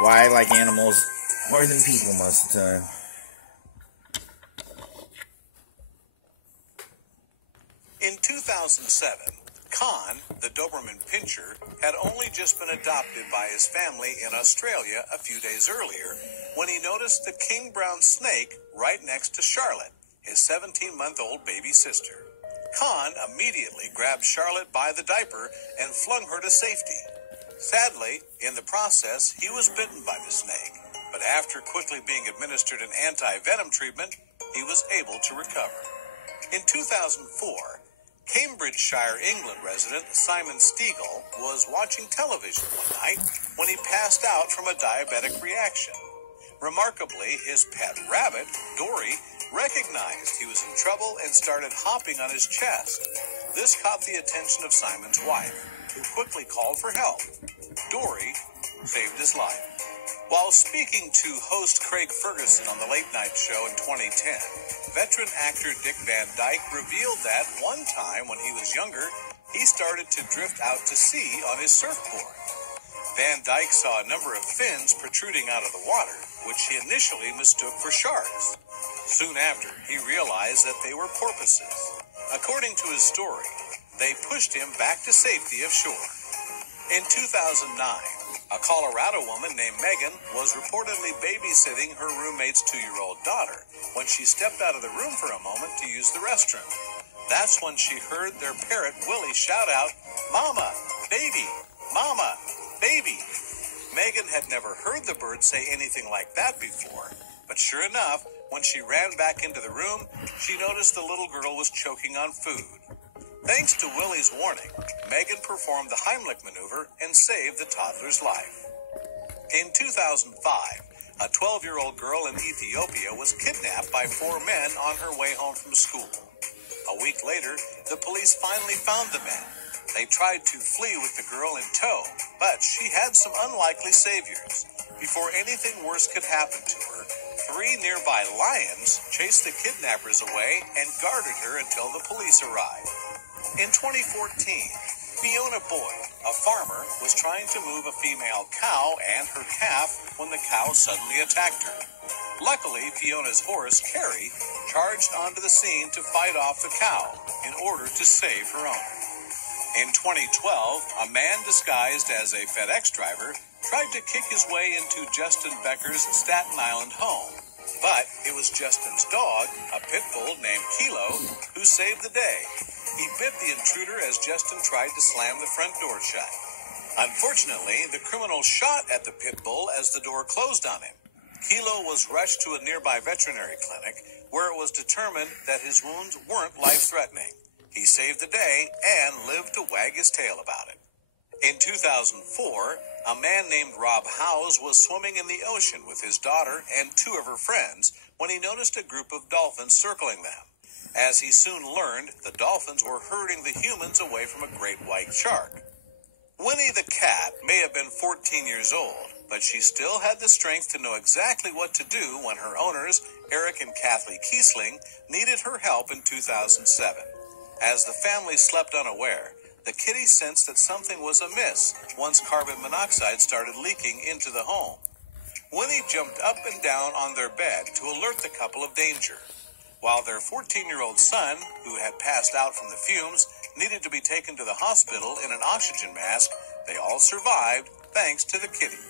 Why I like animals more than people most of the time. In 2007, Khan, the Doberman Pinscher, had only just been adopted by his family in Australia a few days earlier when he noticed the king brown snake right next to Charlotte, his 17-month-old baby sister. Khan immediately grabbed Charlotte by the diaper and flung her to safety. Sadly, in the process, he was bitten by the snake, but after quickly being administered an anti-venom treatment, he was able to recover. In 2004, Cambridgeshire, England resident Simon Stiegel was watching television one night when he passed out from a diabetic reaction. Remarkably, his pet rabbit, Dory, recognized he was in trouble and started hopping on his chest. This caught the attention of Simon's wife, who quickly called for help. Dory saved his life. While speaking to host Craig Ferguson on the Late Night Show in 2010, veteran actor Dick Van Dyke revealed that one time when he was younger, he started to drift out to sea on his surfboard. Van Dyke saw a number of fins protruding out of the water, which he initially mistook for sharks. Soon after, he realized that they were porpoises. According to his story, they pushed him back to safety of shore. In 2009, a Colorado woman named Megan was reportedly babysitting her roommate's 2-year-old daughter when she stepped out of the room for a moment to use the restroom. That's when she heard their parrot Willie shout out, "Mama, baby, mama, baby." Megan had never heard the bird say anything like that before, but sure enough, when she ran back into the room, she noticed the little girl was choking on food. Thanks to Willie's warning, Megan performed the Heimlich maneuver and saved the toddler's life. In 2005, a 12-year-old girl in Ethiopia was kidnapped by 4 men on her way home from school. A week later, the police finally found the men. They tried to flee with the girl in tow, but she had some unlikely saviors. Before anything worse could happen to her, 3 nearby lions chased the kidnappers away and guarded her until the police arrived. In 2014, Fiona Boyd, a farmer, was trying to move a female cow and her calf when the cow suddenly attacked her. Luckily, Fiona's horse, Carrie, charged onto the scene to fight off the cow in order to save her owner. In 2012, a man disguised as a FedEx driver tried to kick his way into Justin Becker's Staten Island home. But it was Justin's dog, a pit bull named Kilo, who saved the day. He bit the intruder as Justin tried to slam the front door shut. Unfortunately, the criminal shot at the pit bull as the door closed on him. Kilo was rushed to a nearby veterinary clinic where it was determined that his wounds weren't life-threatening. He saved the day and lived to wag his tail about it. In 2004, a man named Rob Howes was swimming in the ocean with his daughter and 2 of her friends when he noticed a group of dolphins circling them. As he soon learned, the dolphins were herding the humans away from a great white shark. Winnie the cat may have been 14 years old, but she still had the strength to know exactly what to do when her owners, Eric and Kathleen Kiesling, needed her help in 2007. As the family slept unaware, the kitty sensed that something was amiss once carbon monoxide started leaking into the home. Winnie jumped up and down on their bed to alert the couple of danger. While their 14-year-old son, who had passed out from the fumes, needed to be taken to the hospital in an oxygen mask, they all survived thanks to the kitty.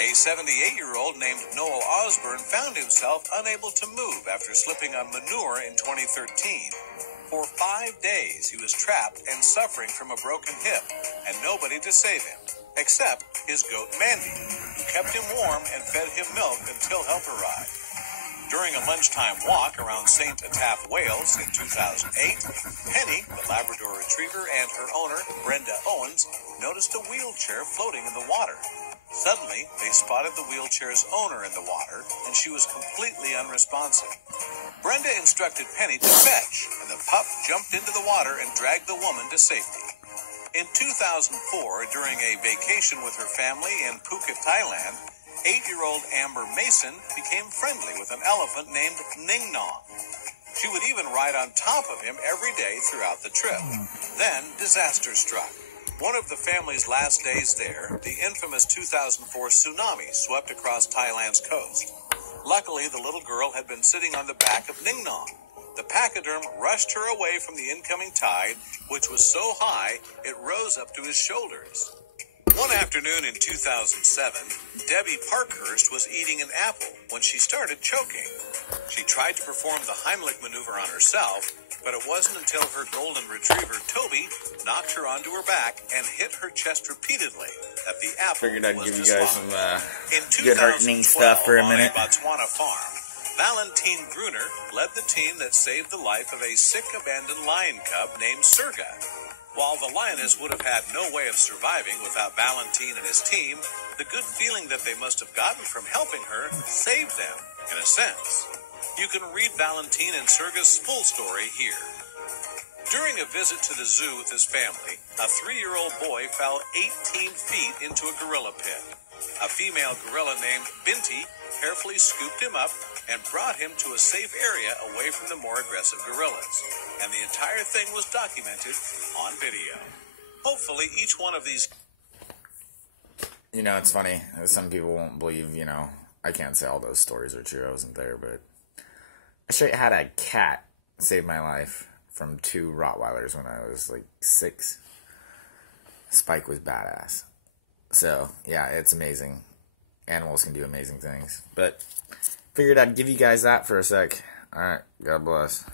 A 78-year-old named Noel Osborne found himself unable to move after slipping on manure in 2013. For 5 days, he was trapped and suffering from a broken hip, and nobody to save him, except his goat Mandy, who kept him warm and fed him milk until help arrived. During a lunchtime walk around St. Ataph, Wales in 2008, Penny, the Labrador Retriever, and her owner, Brenda Owens, noticed a wheelchair floating in the water. Suddenly, they spotted the wheelchair's owner in the water, and she was completely unresponsive. Brenda instructed Penny to fetch, and the pup jumped into the water and dragged the woman to safety. In 2004, during a vacation with her family in Phuket, Thailand, 8-year-old Amber Mason became friendly with an elephant named Ning Nong. She would even ride on top of him every day throughout the trip. Then disaster struck. One of the family's last days there, the infamous 2004 tsunami swept across Thailand's coast. Luckily, the little girl had been sitting on the back of Ning Nong. The pachyderm rushed her away from the incoming tide, which was so high it rose up to his shoulders. One afternoon in 2007, Debbie Parkhurst was eating an apple when she started choking. She tried to perform the Heimlich maneuver on herself, but it wasn't until her golden retriever, Toby, knocked her onto her back and hit her chest repeatedly that the apple Figured I'd was give you guys some In good heartening stuff for a minute. On a Botswana farm, Valentine Gruner led the team that saved the life of a sick, abandoned lion cub named Surga. While the lioness would have had no way of surviving without Valentine and his team, the good feeling that they must have gotten from helping her saved them, in a sense. You can read Valentine and Surga's full story here. During a visit to the zoo with his family, a 3-year-old boy fell 18 feet into a gorilla pit. A female gorilla named Binti carefully scooped him up and brought him to a safe area away from the more aggressive gorillas. And the entire thing was documented on video. Hopefully each one of these... You know, it's funny. Some people won't believe, you know, I can't say all those stories are true. I wasn't there, but I straight had a cat save my life from 2 Rottweilers when I was like 6. Spike was badass. So, yeah, it's amazing. Animals can do amazing things. But figured I'd give you guys that for a sec. Alright, God bless.